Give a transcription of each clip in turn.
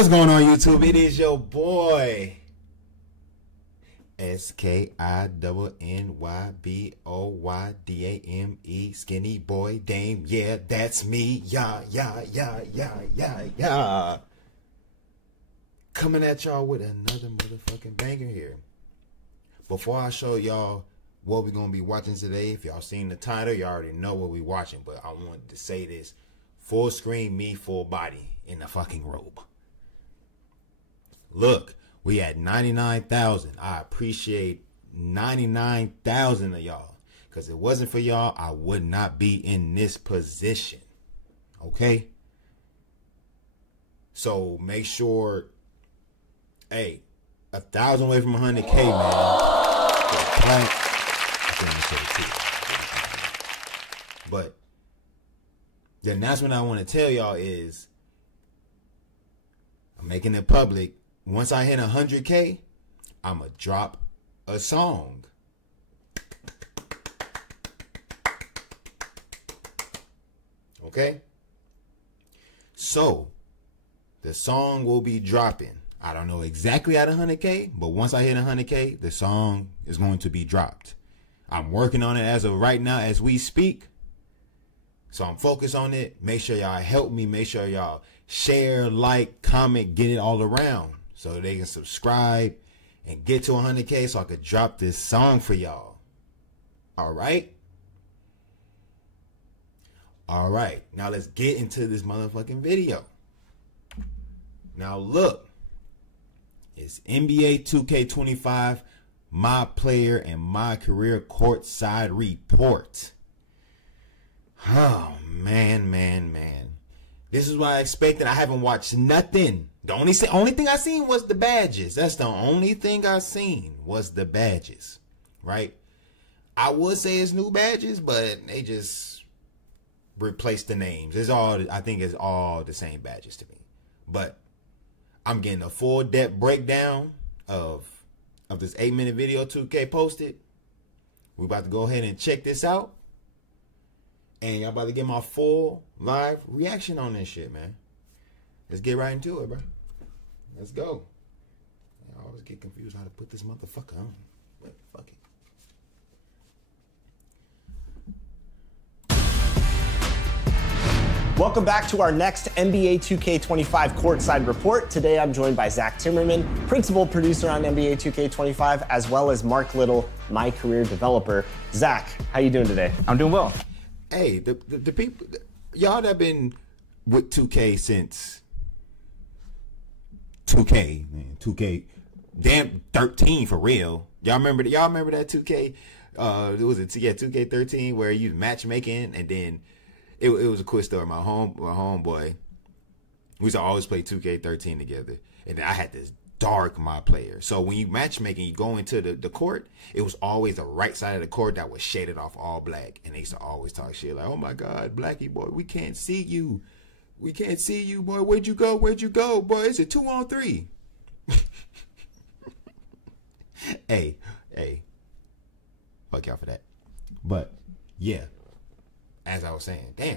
What's going on, YouTube? It is your boy SkinnyBoydame, Skinny Boy Dame. Yeah, that's me. Yeah. Coming at y'all with another motherfucking banger here. Before I show y'all what we're gonna be watching today, if y'all seen the title, y'all already know what we watching. But I wanted to say this: full screen, me, full body in a fucking robe. Look, we at 99,000. I appreciate 99,000 of y'all. Because if it wasn't for y'all, I would not be in this position. Okay? So make sure, hey, 1,000 away from 100K, man. But the announcement I want to tell y'all is, I'm making it public. Once I hit 100K, I'ma drop a song. Okay? So, the song will be dropping. I don't know exactly at 100K, but once I hit 100K, the song is going to be dropped. I'm working on it as of right now as we speak. So I'm focused on it. Make sure y'all help me. Make sure y'all share, like, comment, get it all around, so they can subscribe and get to 100K so I could drop this song for y'all. All right? All right. Now let's get into this motherfucking video. Now look. It's NBA 2K25, my player and my career courtside report. Oh, man. This is what I expected. I haven't watched nothing. The only thing I seen was the badges. That's the only thing I seen was the badges, right? I would say it's new badges, but they just replaced the names. I think it's all the same badges to me. But I'm getting a full depth breakdown of this 8-minute video 2K posted. We're about to go ahead and check this out. And y'all about to get my full live reaction on this shit, man. Let's get right into it, bro. Let's go. I always get confused how to put this motherfucker on. But fuck it. Welcome back to our next NBA 2K25 courtside report. Today I'm joined by Zach Timmerman, principal producer on NBA 2K25, as well as Mark Little, MyCareer developer. Zach, how you doing today? I'm doing well. Hey, the people, y'all that been with 2K since 2K, man, 2K, damn 13 for real. Y'all remember that 2K? It was 2K13 where you matchmaking, and then it was a quick story. My homeboy, we used to always play 2K13 together, and then I had this dark my player. So when you matchmaking, you go into the court, it was always the right side of the court that was shaded off all black, and they used to always talk shit like, "Oh my God, Blackie boy, we can't see you. We can't see you, boy. Where'd you go? Where'd you go, boy? It's a 2-on-3." Hey, fuck y'all for that. But yeah, as I was saying, damn,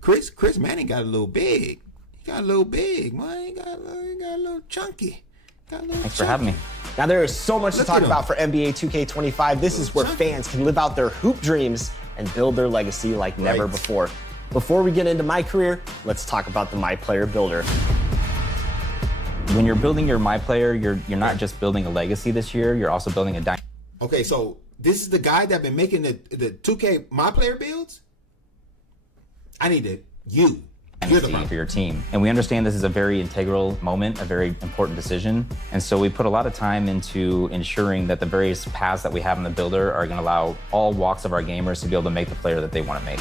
Chris Manning got a little big. Got a little big, man. He got a little chunky. Thanks for having me. Now there is so much to talk about for NBA 2K25. This is where fans can live out their hoop dreams and build their legacy like never before. Before we get into my career, let's talk about the My Player Builder. When you're building your My Player, you're not just building a legacy this year, you're also building a dynasty. Okay, so this is the guy that been making the 2K My Player builds? I need to, for your team. And we understand this is a very integral moment, a very important decision. And so we put a lot of time into ensuring that the various paths that we have in the builder are going to allow all walks of our gamers to be able to make the player that they want to make.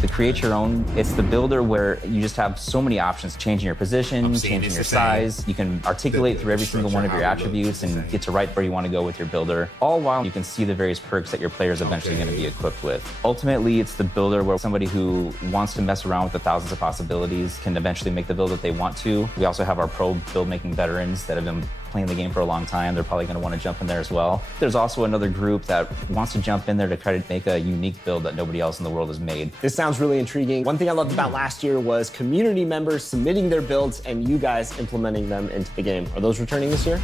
To create your own, it's the builder where you just have so many options, changing your position, changing your size. You can articulate through every single one of your attributes and get to right where you want to go with your builder, all while you can see the various perks that your players are eventually going to be equipped with. Ultimately, it's the builder where somebody who wants to mess around with the thousands of possibilities can eventually make the build that they want to. We also have our pro build making veterans that have been playing the game for a long time, they're probably going to want to jump in there as well. There's also another group that wants to jump in there to try to make a unique build that nobody else in the world has made. This sounds really intriguing. One thing I loved about last year was community members submitting their builds and you guys implementing them into the game. Are those returning this year?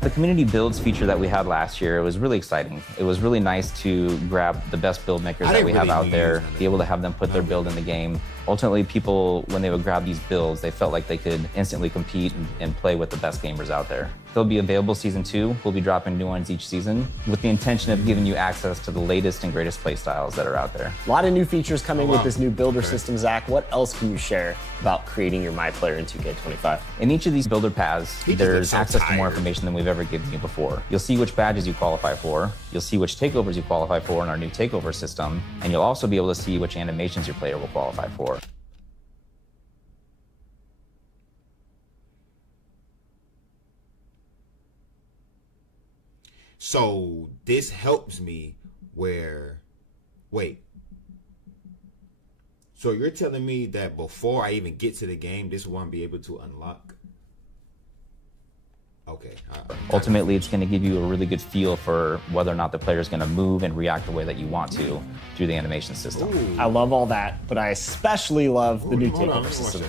The community builds feature that we had last year, it was really exciting. It was really nice to grab the best build makers that we have out there, be able to have them put their build in the game. Ultimately, people, when they would grab these builds, they felt like they could instantly compete and play with the best gamers out there. They'll be available season 2. We'll be dropping new ones each season with the intention of giving you access to the latest and greatest play styles that are out there. A lot of new features coming with this new builder system, Zach. What else can you share about creating your MyPlayer in 2K25? In each of these builder paths, there's access to more information than we've ever given you before. You'll see which badges you qualify for. You'll see which takeovers you qualify for in our new takeover system. And you'll also be able to see which animations your player will qualify for. So this helps me where, wait. So you're telling me that before I even get to the game, this won't be able to unlock? Okay. Ultimately, it's going to give you a really good feel for whether or not the player is going to move and react the way that you want to through the animation system. I love all that, but I especially love the new takeover system.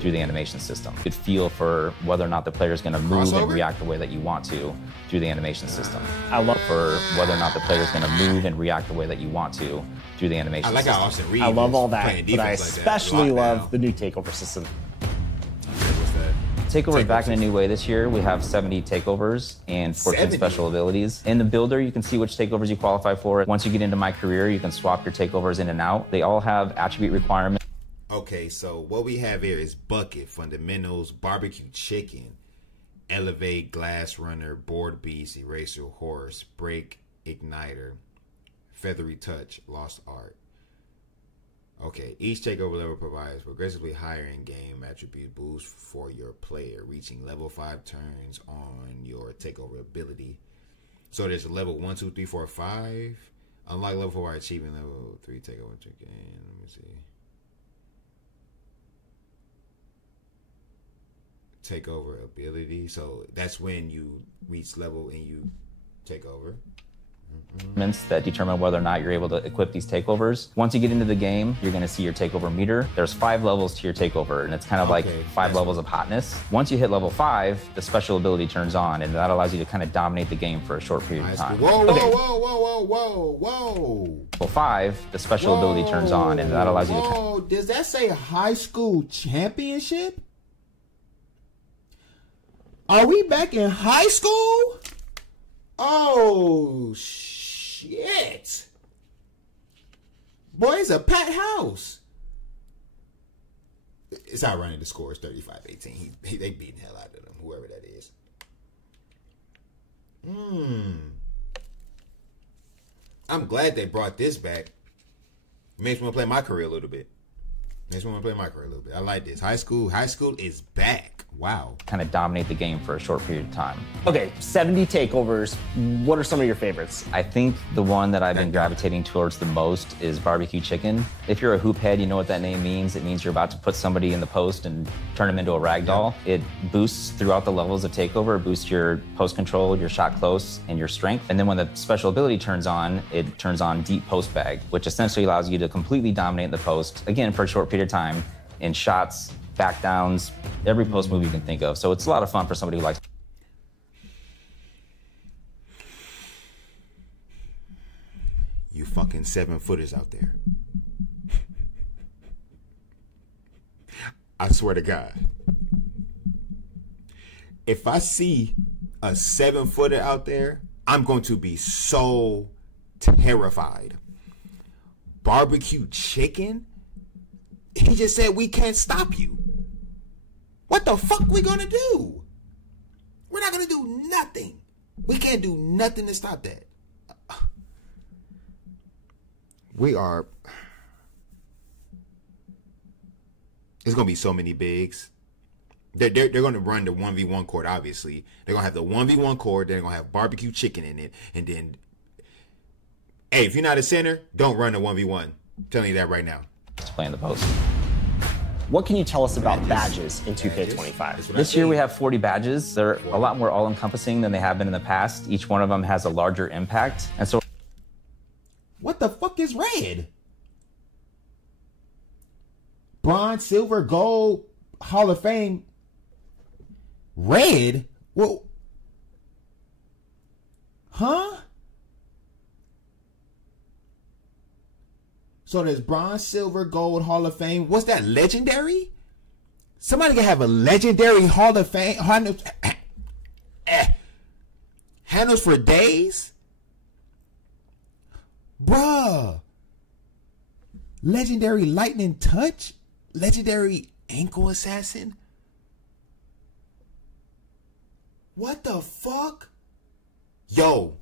Through the animation system. Good feel for whether or not the player is going to move and react the way that you want to through the animation system. I love for whether or not the player is going to move and react the way that you want to through the animation system. How Austin Reed I love all that, but I like especially love the new takeover system. Takeovers back in a new way this year. We have 70 takeovers and 14 special abilities. In the builder, you can see which takeovers you qualify for. Once you get into MyCareer, you can swap your takeovers in and out. They all have attribute requirements. Okay, so what we have here is bucket, fundamentals, barbecue chicken, elevate, glass runner, board beast, eraser, horse, break, igniter, feathery touch, lost art. Okay, each takeover level provides progressively higher in-game attribute boost for your player, reaching level 5 turns on your takeover ability. So there's a level 1, 2, 3, 4, 5. Unlock level 4 by achieving level 3 takeover chicken. Let me see. Takeover ability. So that's when you reach level and you take over. That determine whether or not you're able to equip these takeovers. Once you get into the game, you're going to see your takeover meter. There's 5 levels to your takeover, and it's kind of like 5 levels of hotness. Once you hit level 5, the special ability turns on, and that allows you to kind of dominate the game for a short period of time. Whoa, whoa, whoa, whoa, whoa, whoa. Level 5, the special ability turns on, and that allows you to... Whoa, does that say high school championship? Are we back in high school? Oh, shit. Boy, it's a packed house. It's ironic the score is 35-18. They beating the hell out of them, whoever that is. I'm glad they brought this back. Makes me want to play MyCareer a little bit. I like this. High school is back. Wow. Kind of dominate the game for a short period of time. Okay, 70 takeovers. What are some of your favorites? I think the one that I've been gravitating towards the most is barbecue chicken. If you're a hoop head, you know what that name means. It means you're about to put somebody in the post and turn them into a rag doll. It boosts throughout the levels of takeover. It boosts your post control, your shot close, and your strength. And then when the special ability turns on, it turns on deep post bag, which essentially allows you to completely dominate the post, again, for a short period of time, in shots, back downs, every post move you can think of. So it's a lot of fun for somebody who likes. You fucking 7-footers out there. I swear to God. If I see a 7-footer out there, I'm going to be so terrified. Barbecue chicken? He just said we can't stop you. What the fuck we gonna do? We're not gonna do nothing. We can't do nothing to stop that. We are... There's gonna be so many bigs. They're gonna run the 1v1 court, obviously. They're gonna have the 1v1 court, they're gonna have barbecue chicken in it, and then... Hey, if you're not a center, don't run the 1v1. I'm telling you that right now. Playing the post. What can you tell us about badges in 2K25? This year we have 40 badges. They're a lot more all-encompassing than they have been in the past. Each one of them has a larger impact. And so what the fuck is red? Bronze, silver, gold, Hall of Fame. Red? Well, huh? So there's bronze, silver, gold, Hall of Fame. What's that, legendary? Somebody can have a legendary Hall of Fame. Handles for days? Bruh. Legendary lightning touch? Legendary ankle assassin? What the fuck? Yo.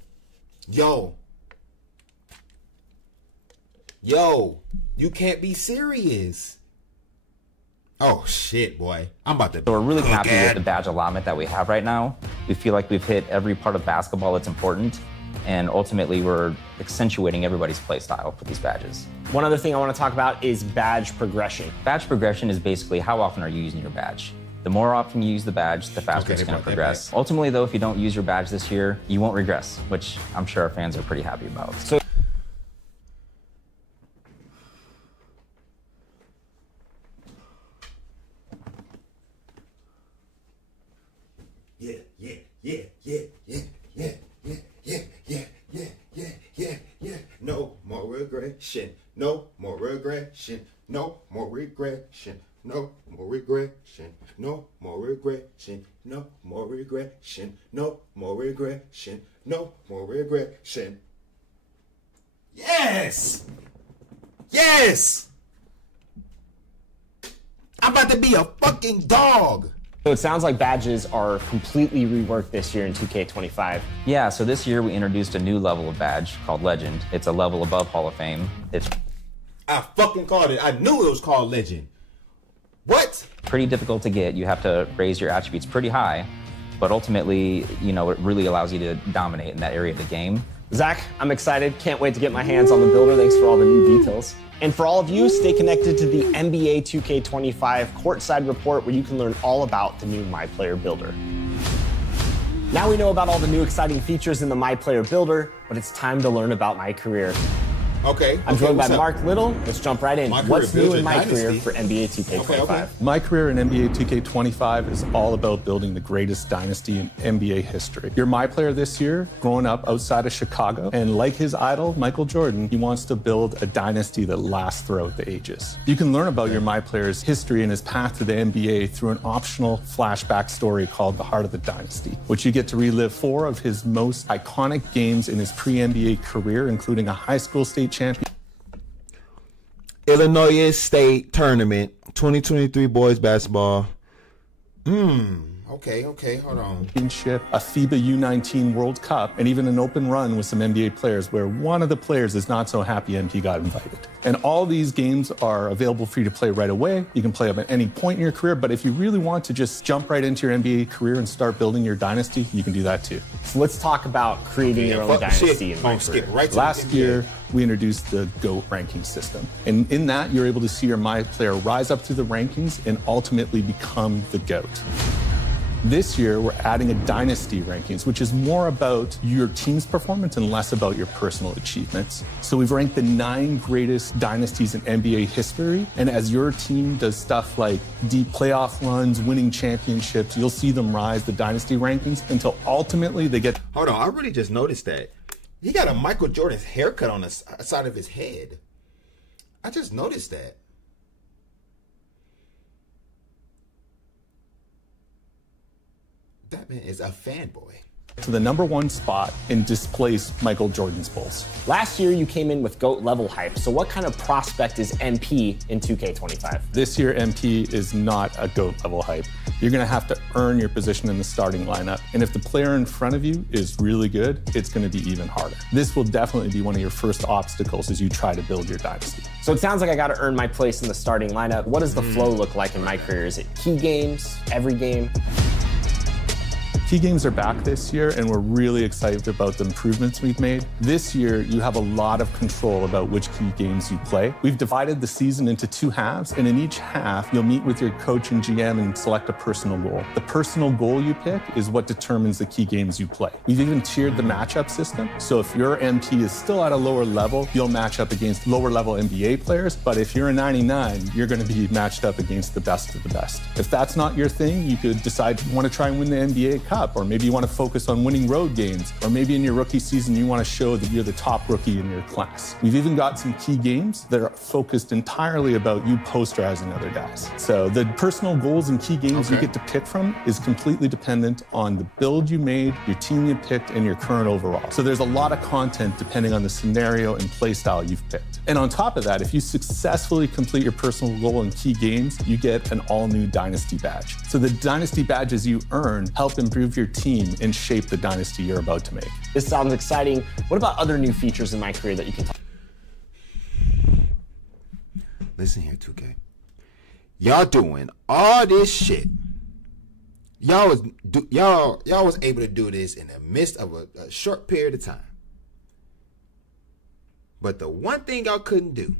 Yo, you can't be serious. Oh shit, boy. I'm about to. So we're really happy with the badge allotment that we have right now. We feel like we've hit every part of basketball that's important, and ultimately we're accentuating everybody's play style for these badges. One other thing I want to talk about is badge progression. Badge progression is basically how often are you using your badge. The more often you use the badge, the faster it's going to progress. Ultimately, though, if you don't use your badge this year, you won't regress, which I'm sure our fans are pretty happy about. So. Yeah. No more regression. No more regression. No more regression. No more regression. No more regression. No more regression. No more regression. No more regression. Yes! Yes! I'm about to be a fucking dog. So it sounds like badges are completely reworked this year in 2K25. Yeah, so this year we introduced a new level of badge called Legend. It's a level above Hall of Fame. I fucking called it. I knew it was called Legend. What? Pretty difficult to get. You have to raise your attributes pretty high, but ultimately, you know, it really allows you to dominate in that area of the game. Zach, I'm excited. Can't wait to get my hands on the builder. Thanks for all the new details. And for all of you, stay connected to the NBA 2K25 Courtside Report, where you can learn all about the new MyPlayer Builder. Now we know about all the new exciting features in the MyPlayer Builder, but it's time to learn about MyCareer. Okay. I'm joined by Mark Little. Let's jump right in. What's new in MyCareer for NBA 2K25? Okay. MyCareer in NBA 2K25 is all about building the greatest dynasty in NBA history. You're MyPlayer this year, growing up outside of Chicago, and like his idol, Michael Jordan, he wants to build a dynasty that lasts throughout the ages. You can learn about your MyPlayer's history and his path to the NBA through an optional flashback story called The Heart of the Dynasty, which you get to relive 4 of his most iconic games in his pre-NBA career, including a high school state champion. Illinois State Tournament, 2023 boys basketball. Okay, hold on. A FIBA U19 World Cup, and even an open run with some NBA players where one of the players is not so happy MP got invited. And all these games are available for you to play right away. You can play them at any point in your career, but if you really want to just jump right into your NBA career and start building your dynasty, you can do that too. So let's talk about creating your own dynasty in MyCareer. Last year, we introduced the GOAT ranking system. And in that, you're able to see your MyPlayer rise up through the rankings and ultimately become the GOAT. This year, we're adding a dynasty rankings, which is more about your team's performance and less about your personal achievements. So we've ranked the 9 greatest dynasties in NBA history. And as your team does stuff like deep playoff runs, winning championships, you'll see them rise the dynasty rankings until ultimately they get... Hold on, I really just noticed that. He got a Michael Jordan's haircut on the side of his head. I just noticed that. That man is a fanboy. To the #1 spot and displace Michael Jordan's Bulls. Last year, you came in with GOAT level hype. So what kind of prospect is MP in 2K25? This year, MP is not a GOAT level hype. You're going to have to earn your position in the starting lineup. And if the player in front of you is really good, it's going to be even harder. This will definitely be one of your first obstacles as you try to build your dynasty. So it sounds like I got to earn my place in the starting lineup. What does the flow look like in MyCareer? Is it key games, every game? Key games are back this year, and we're really excited about the improvements we've made. This year, you have a lot of control about which key games you play. We've divided the season into 2 halves, and in each half, you'll meet with your coach and GM and select a personal goal. The personal goal you pick is what determines the key games you play. We've even tiered the matchup system, so if your MP is still at a lower level, you'll match up against lower level NBA players, but if you're a 99, you're going to be matched up against the best of the best. If that's not your thing, you could decide you want to try and win the NBA Cup, or maybe you want to focus on winning road games, or maybe in your rookie season you want to show that you're the top rookie in your class. We've even got some key games that are focused entirely about you posterizing other guys. So the personal goals and key games you get to pick from is completely dependent on the build you made, your team you picked, and your current overall. So there's a lot of content depending on the scenario and play style you've picked. And on top of that, if you successfully complete your personal goal in key games, you get an all-new Dynasty badge. So the Dynasty badges you earn help improve your team and shape the Dynasty you're about to make. This sounds exciting. What about other new features in MyCareer that you can talk? Listen here, 2K. Y'all doing all this shit. Y'all was able to do this in the midst of a short period of time. But the one thing y'all couldn't do,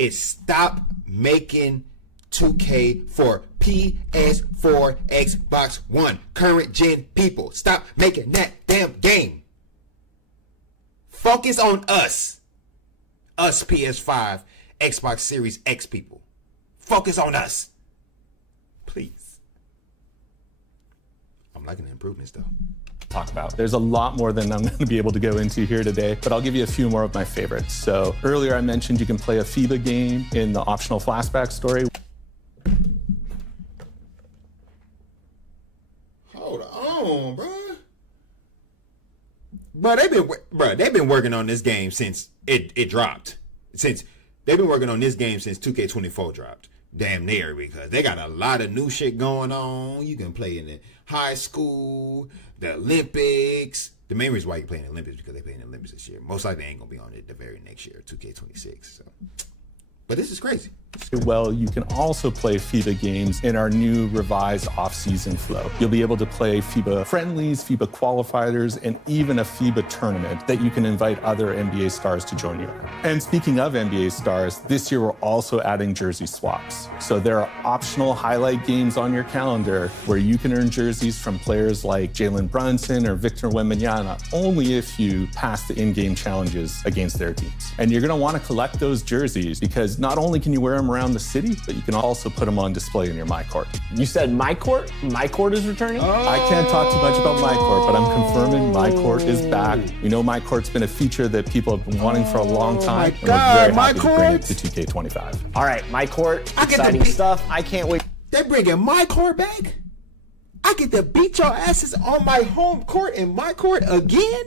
is stop making 2K for PS4, Xbox One, current gen people. Stop making that damn game. Focus on us. Us PS5, Xbox Series X people. Focus on us. Please. I'm liking the improvements though. Talk about. There's a lot more than I'm going to be able to go into here today, but I'll give you a few more of my favorites. So earlier I mentioned you can play a FIBA game in the optional flashback story. Hold on, bro. They've been working on this game since it dropped. They've been working on this game since 2K24 dropped. Damn near, because they got a lot of new shit going on. You can play in the high school, the Olympics. The main reason why you play in the Olympics is because they play in the Olympics this year. Most likely they ain't gonna be on it the very next year, 2K26. So, but this is crazy. Well, you can also play FIBA games in our new revised off-season flow. You'll be able to play FIBA friendlies, FIBA qualifiers, and even a FIBA tournament that you can invite other NBA stars to join you in. And speaking of NBA stars, this year we're also adding jersey swaps. So there are optional highlight games on your calendar where you can earn jerseys from players like Jalen Brunson or Victor Wembanyama only if you pass the in-game challenges against their teams. And you're gonna wanna collect those jerseys because not only can you wear them around the city, but you can also put them on display in your MyCourt. You said MyCourt? MyCourt is returning? I can't talk too much about MyCourt, but I'm confirming MyCourt is back. We know MyCourt's been a feature that people have been wanting for a long time, and we're very happy to bring it to 2K25. All right, MyCourt, exciting stuff. I can't wait. They're bringing MyCourt back? I get to beat your asses on my home court in MyCourt again?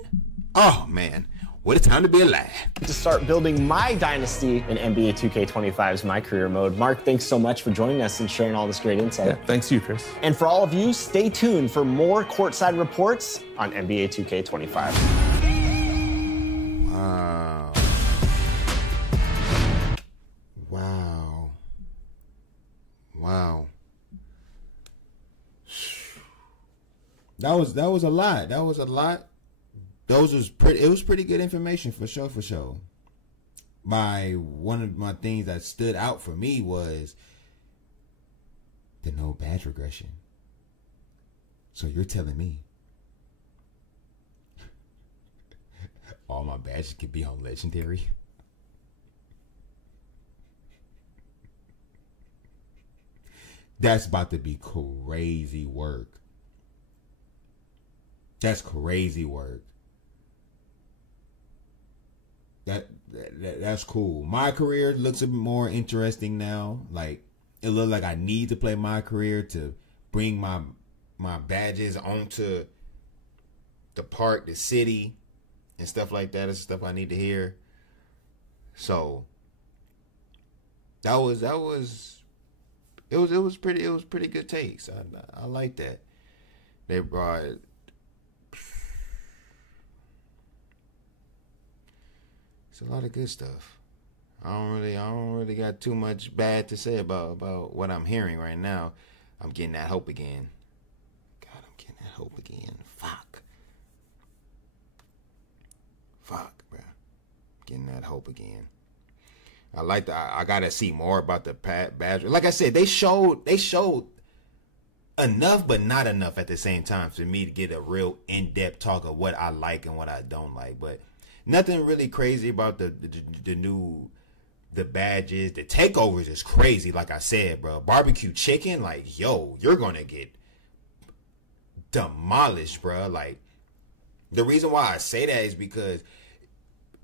Oh, man. What a time to be alive. To start building my dynasty in NBA 2K25's MyCareer mode. Mark, thanks so much for joining us and sharing all this great insight. Yeah, thanks to you, Chris. And for all of you, stay tuned for more courtside reports on NBA 2K25. Wow. Wow. Wow. That was a lot. That was a lot. It was pretty good information for sure. One of my things that stood out for me was the no badge regression. So you're telling me all my badges could be on legendary? That's about to be crazy work. That's crazy work. That's cool. MyCareer looks a bit more interesting now. Like, it looks like I need to play MyCareer to bring my badges onto the park, the city, and stuff like that. It's stuff I need to hear. So it was pretty good takes. I like that. They brought it's a lot of good stuff. I don't really got too much bad to say about what I'm hearing right now. I'm getting that hope again. God, I'm getting that hope again. Fuck, bro. Getting that hope again. I gotta see more about the Badger. Like I said, they showed enough, but not enough at the same time for me to get a real in-depth talk of what I like and what I don't like. But nothing really crazy about the badges. The takeovers is crazy, like I said, bro. Barbecue chicken, like, yo, you're gonna get demolished, bro. Like, the reason why I say that is because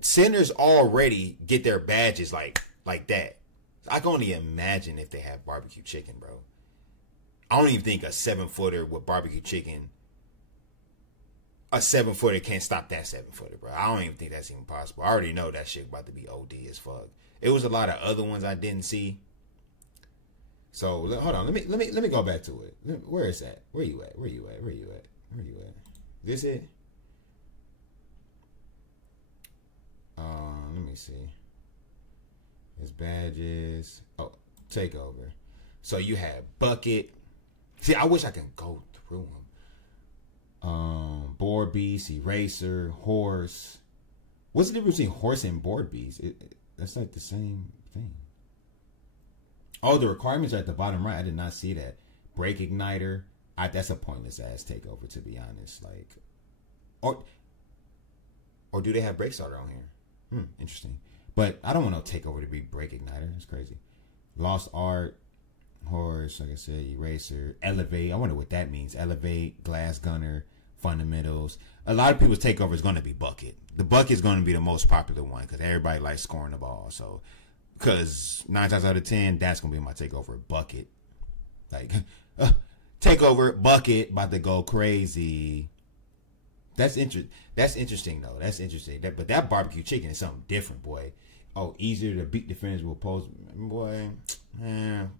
sinners already get their badges like that. I can only imagine if they have barbecue chicken, bro. I don't even think a 7-footer with barbecue chicken, a 7-footer can't stop that 7-footer, bro. I don't even think that's even possible. I already know that shit about to be OD as fuck. It was a lot of other ones I didn't see. So hold on, let me go back to it. Where is that? Where you at? This it? Let me see. His badges. Oh, takeover. So you had bucket. See, I wish I could go through them. Board beast, eraser, horse. What's the difference between horse and board beast? That's like the same thing. Oh, the requirements are at the bottom right. I did not see that. Brake igniter. That's a pointless ass takeover, to be honest. Like, or do they have brake starter on here? Interesting. But I don't want no takeover to be brake igniter. That's crazy. Lost art, horse, like I said, eraser, elevate. I wonder what that means. Elevate, glass gunner, fundamentals. A lot of people's takeover is going to be bucket. The bucket is going to be the most popular one because everybody likes scoring the ball. So, because 9 times out of 10, that's going to be my takeover, bucket. Like, takeover, bucket, about to go crazy. That's interesting though. That's interesting. But that barbecue chicken is something different, boy. Oh, easier to beat defenders will pose, boy.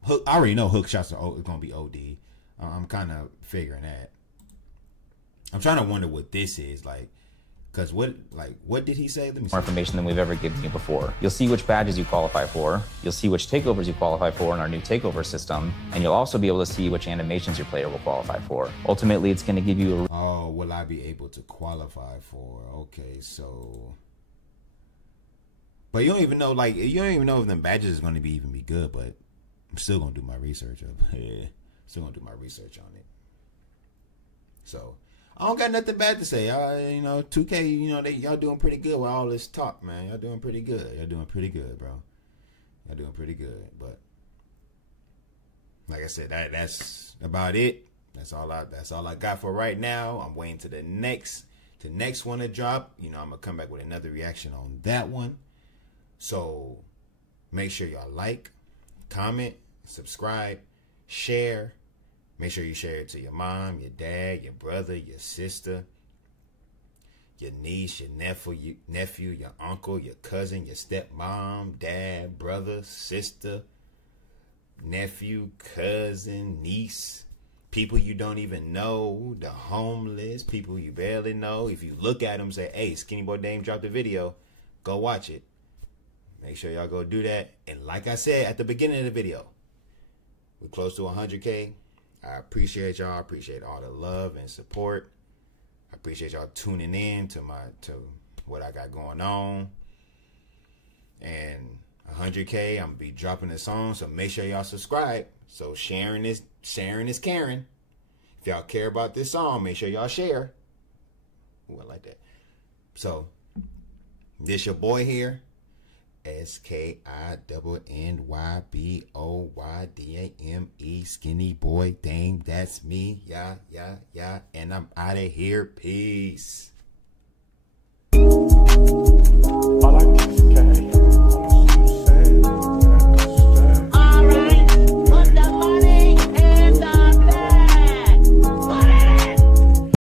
Hook. I already know hook shots are gonna be OD. I'm kind of figuring that. I'm trying to wonder what this is like. Because what did he say? Let me see. More information than we've ever given you before. You'll see which badges you qualify for. You'll see which takeovers you qualify for in our new takeover system. And you'll also be able to see which animations your player will qualify for. Ultimately, it's going to give you a... Oh, will I be able to qualify for? Okay, so... But you don't even know, like, you don't even know if them badges is going to even be good, but I'm still going to do my research. Still going to do my research on it. So... I don't got nothing bad to say. 2K, y'all doing pretty good with all this talk, man. Y'all doing pretty good. Y'all doing pretty good, bro. Y'all doing pretty good. But like I said, that's about it. That's all I got for right now. I'm waiting to the next one to drop. I'm gonna come back with another reaction on that one. So make sure y'all like, comment, subscribe, share. Make sure you share it to your mom, your dad, your brother, your sister, your niece, your nephew, your uncle, your cousin, your stepmom, dad, brother, sister, nephew, cousin, niece, people you don't even know, the homeless, people you barely know. If you look at them and say, hey, SkinnyBoyDame dropped a video, go watch it. Make sure y'all go do that. And like I said at the beginning of the video, we're close to 100K. I appreciate y'all. I appreciate all the love and support. I appreciate y'all tuning in to what I got going on. And 100K, I'm gonna be dropping a song, so make sure y'all subscribe. So sharing is caring. If y'all care about this song, make sure y'all share. Ooh, I like that. So this your boy here. SkinnyBoyDame, SkinnyBoyDame. That's me. Yeah. And I'm out of here. Peace. I like